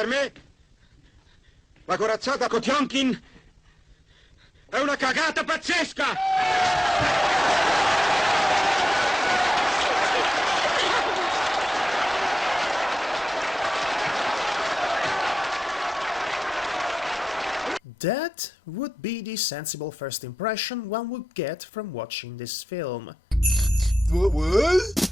Per me, la corazzata Kotionkin è una cagata pazzesca! That would be the sensible first impression one would get from watching this film. What?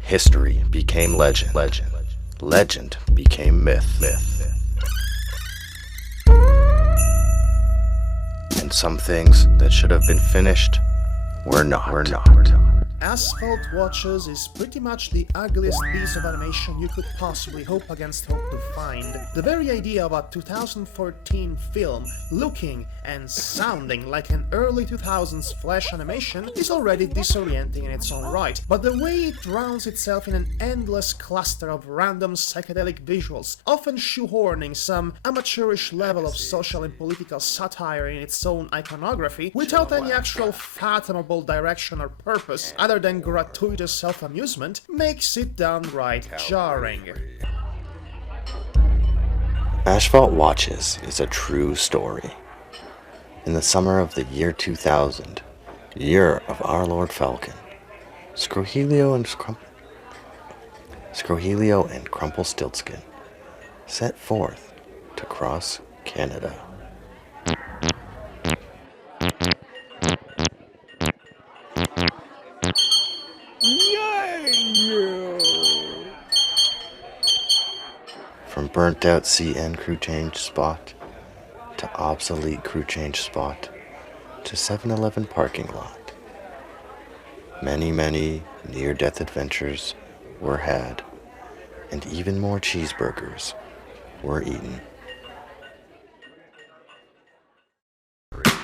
History became legend. Legend became myth. And some things that should have been finished were not. Asphalt Watches is pretty much the ugliest piece of animation you could possibly hope against hope to find. The very idea of a 2014 film looking and sounding like an early 2000s flash animation is already disorienting in its own right, but the way it drowns itself in an endless cluster of random psychedelic visuals, often shoehorning some amateurish level of social and political satire in its own iconography, without any actual fathomable direction or purpose other than gratuitous self-amusement, makes it downright jarring. Asphalt Watches is a true story. In the summer of the year 2000, year of our Lord Falcon, Scrohelio and Crumpelstiltskin set forth to cross Canada. From burnt out CN crew change spot to obsolete crew change spot to 7-Eleven parking lot. Many near-death adventures were had, and even more cheeseburgers were eaten.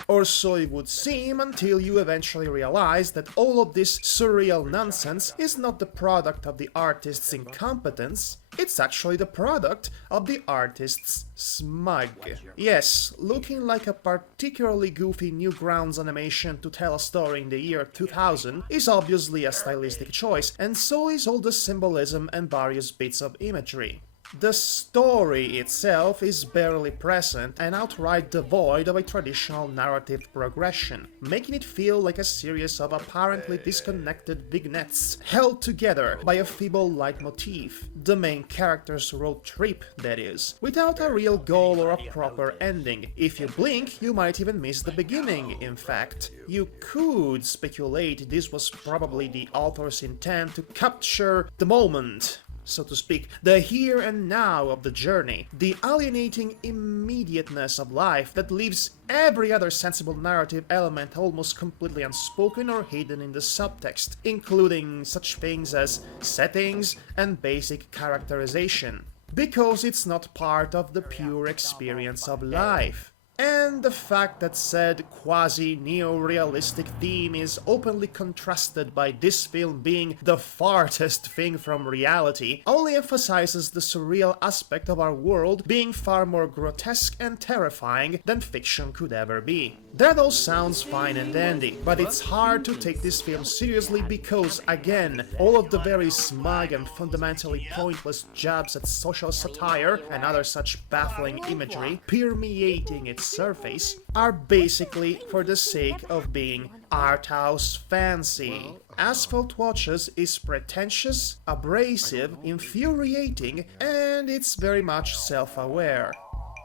Or so it would seem until you eventually realize that all of this surreal nonsense is not the product of the artist's incompetence, it's actually the product of the artist's smug. Yes, looking like a particularly goofy Newgrounds animation to tell a story in the year 2000 is obviously a stylistic choice, and so is all the symbolism and various bits of imagery. The story itself is barely present and outright devoid of a traditional narrative progression, making it feel like a series of apparently disconnected vignettes held together by a feeble leitmotif, the main character's road trip, that is, without a real goal or a proper ending. If you blink, you might even miss the beginning, in fact. You could speculate this was probably the author's intent to capture the moment, so to speak, the here and now of the journey, the alienating immediateness of life that leaves every other sensible narrative element almost completely unspoken or hidden in the subtext, including such things as settings and basic characterization, because it's not part of the pure experience of life. And the fact that said quasi-neo-realistic theme is openly contrasted by this film being the farthest thing from reality only emphasizes the surreal aspect of our world being far more grotesque and terrifying than fiction could ever be. That all sounds fine and dandy, but it's hard to take this film seriously because, again, all of the very smug and fundamentally pointless jabs at social satire and other such baffling imagery permeating its surface are basically for the sake of being arthouse fancy. Asphalt Watches is pretentious, abrasive, infuriating, and it's very much self-aware.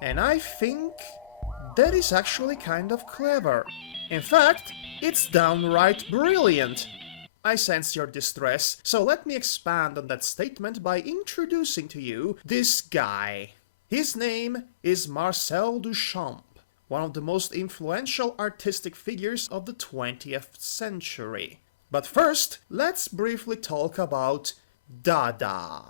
And I think that is actually kind of clever. In fact, it's downright brilliant. I sense your distress, so let me expand on that statement by introducing to you this guy. His name is Marcel Duchamp, one of the most influential artistic figures of the 20th century. But first, let's briefly talk about Dada.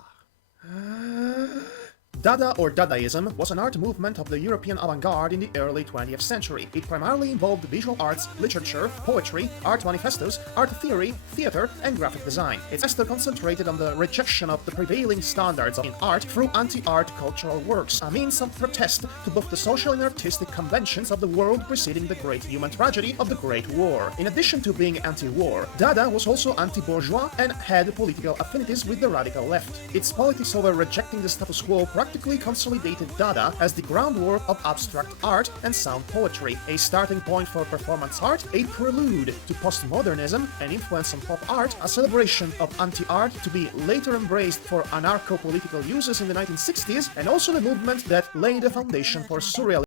Dada or Dadaism was an art movement of the European avant-garde in the early 20th century. It primarily involved visual arts, literature, poetry, art manifestos, art theory, theater, and graphic design. Its master concentrated on the rejection of the prevailing standards in art through anti-art cultural works, a means of protest to both the social and artistic conventions of the world preceding the great human tragedy of the Great War. In addition to being anti-war, Dada was also anti-bourgeois and had political affinities with the radical left. Its politics over rejecting the status quo practically consolidated Dada as the groundwork of abstract art and sound poetry, a starting point for performance art, a prelude to postmodernism, an influence on pop art, a celebration of anti-art to be later embraced for anarcho-political uses in the 1960s, and also the movement that laid the foundation for surrealism.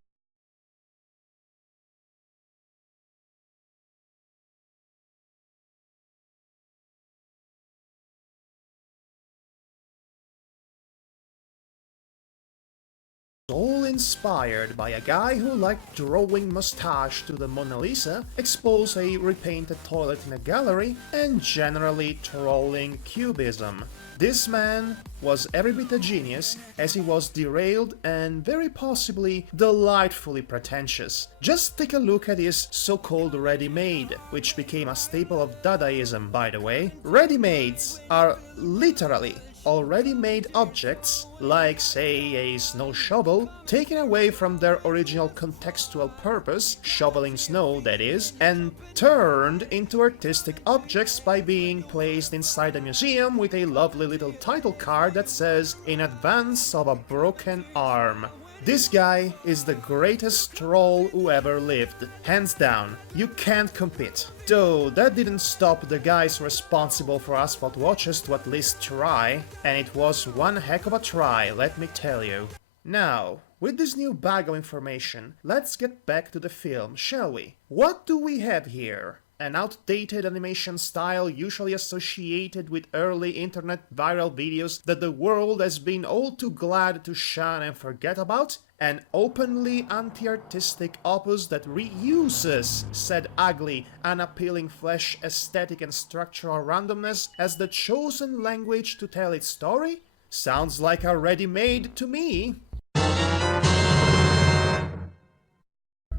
All inspired by a guy who liked drawing mustache to the Mona Lisa, expose a repainted toilet in a gallery, and generally trolling cubism. This man was every bit a genius, as he was derailed and very possibly delightfully pretentious. Just take a look at his so-called ready-made, which became a staple of Dadaism, by the way. Ready-mades are literally already made objects, like say a snow shovel, taken away from their original contextual purpose, shoveling snow that is, and turned into artistic objects by being placed inside a museum with a lovely little title card that says, "In advance of a broken arm." This guy is the greatest troll who ever lived. Hands down, you can't compete. Though that didn't stop the guys responsible for Asphalt watches to at least try, and it was one heck of a try, let me tell you. Now, with this new bag of information, let's get back to the film, shall we? What do we have here? An outdated animation style usually associated with early internet viral videos that the world has been all too glad to shun and forget about? An openly anti-artistic opus that reuses said ugly, unappealing flesh aesthetic and structural randomness as the chosen language to tell its story? Sounds like a ready-made to me.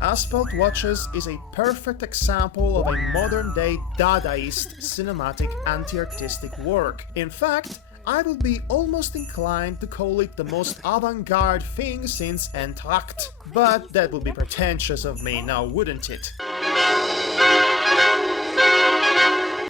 Asphalt Watches is a perfect example of a modern-day Dadaist cinematic anti-artistic work. In fact, I would be almost inclined to call it the most avant-garde thing since Entr'acte, but that would be pretentious of me now, wouldn't it?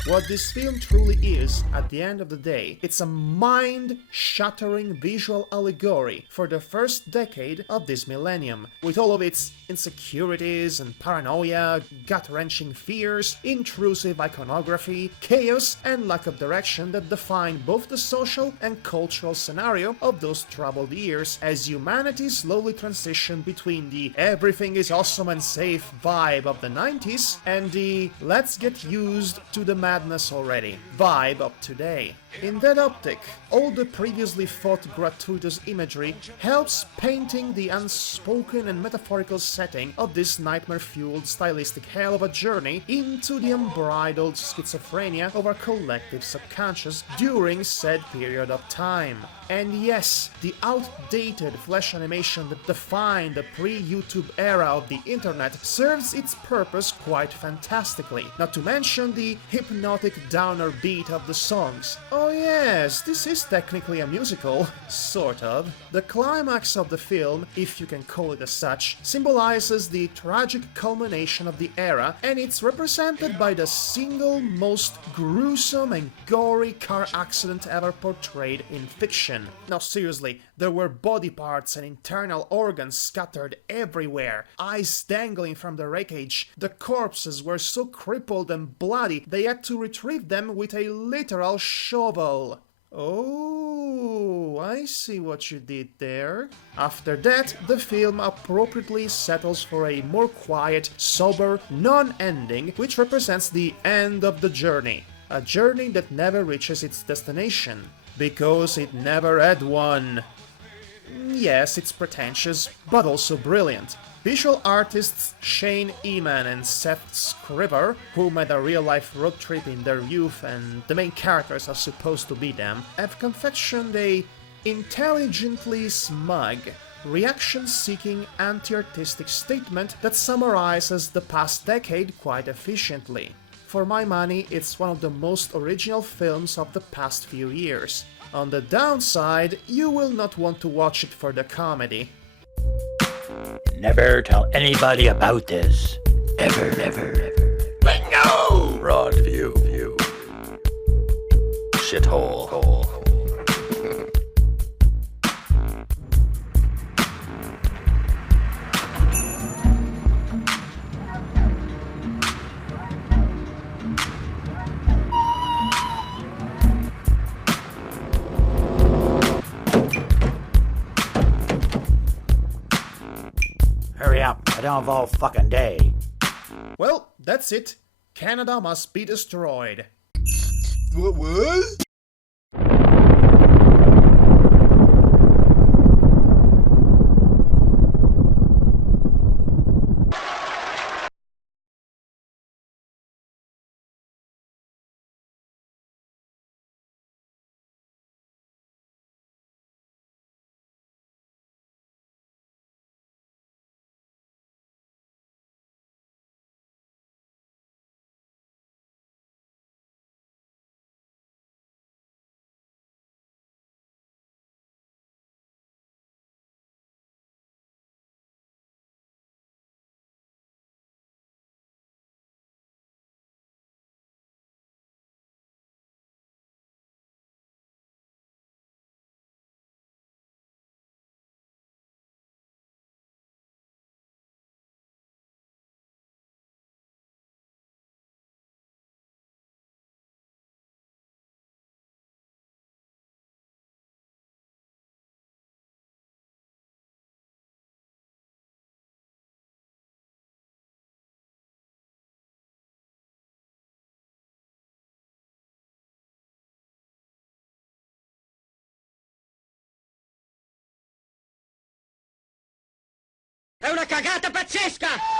What this film truly is, at the end of the day, it's a mind-shattering visual allegory for the first decade of this millennium, with all of its insecurities and paranoia, gut-wrenching fears, intrusive iconography, chaos, and lack of direction that define both the social and cultural scenario of those troubled years, as humanity slowly transitioned between the everything is awesome and safe vibe of the 90s and the let's get used to the madness already vibe of today. In that optic, all the previously thought gratuitous imagery helps painting the unspoken and metaphorical setting of this nightmare-fueled stylistic hell of a journey into the unbridled schizophrenia of our collective subconscious during said period of time. And yes, the outdated flash animation that defined the pre-YouTube era of the internet serves its purpose quite fantastically, not to mention the hypnotic downer beat of the songs. Oh yes, this is technically a musical, sort of. The climax of the film, if you can call it as such, symbolizes the tragic culmination of the era, and it's represented by the single most gruesome and gory car accident ever portrayed in fiction. Now seriously, there were body parts and internal organs scattered everywhere, eyes dangling from the wreckage. The corpses were so crippled and bloody they had to retrieve them with a literal shovel. Oh, I see what you did there. After that, the film appropriately settles for a more quiet, sober, non-ending, which represents the end of the journey. A journey that never reaches its destination. Because it never had one. Yes, it's pretentious, but also brilliant. Visual artists Shane Eman and Seth Scriver, who made a real-life road trip in their youth and the main characters are supposed to be them, have confectioned a Intelligently smug, reaction-seeking anti-artistic statement that summarizes the past decade quite efficiently. For my money, it's one of the most original films of the past few years. On the downside, you will not want to watch it for the comedy. Never tell anybody about this. Ever, ever, ever. Bingo! Broad view. Shithole. Hurry up, I don't have all fucking day. Well, that's it. Canada must be destroyed. What? È una cagata pazzesca!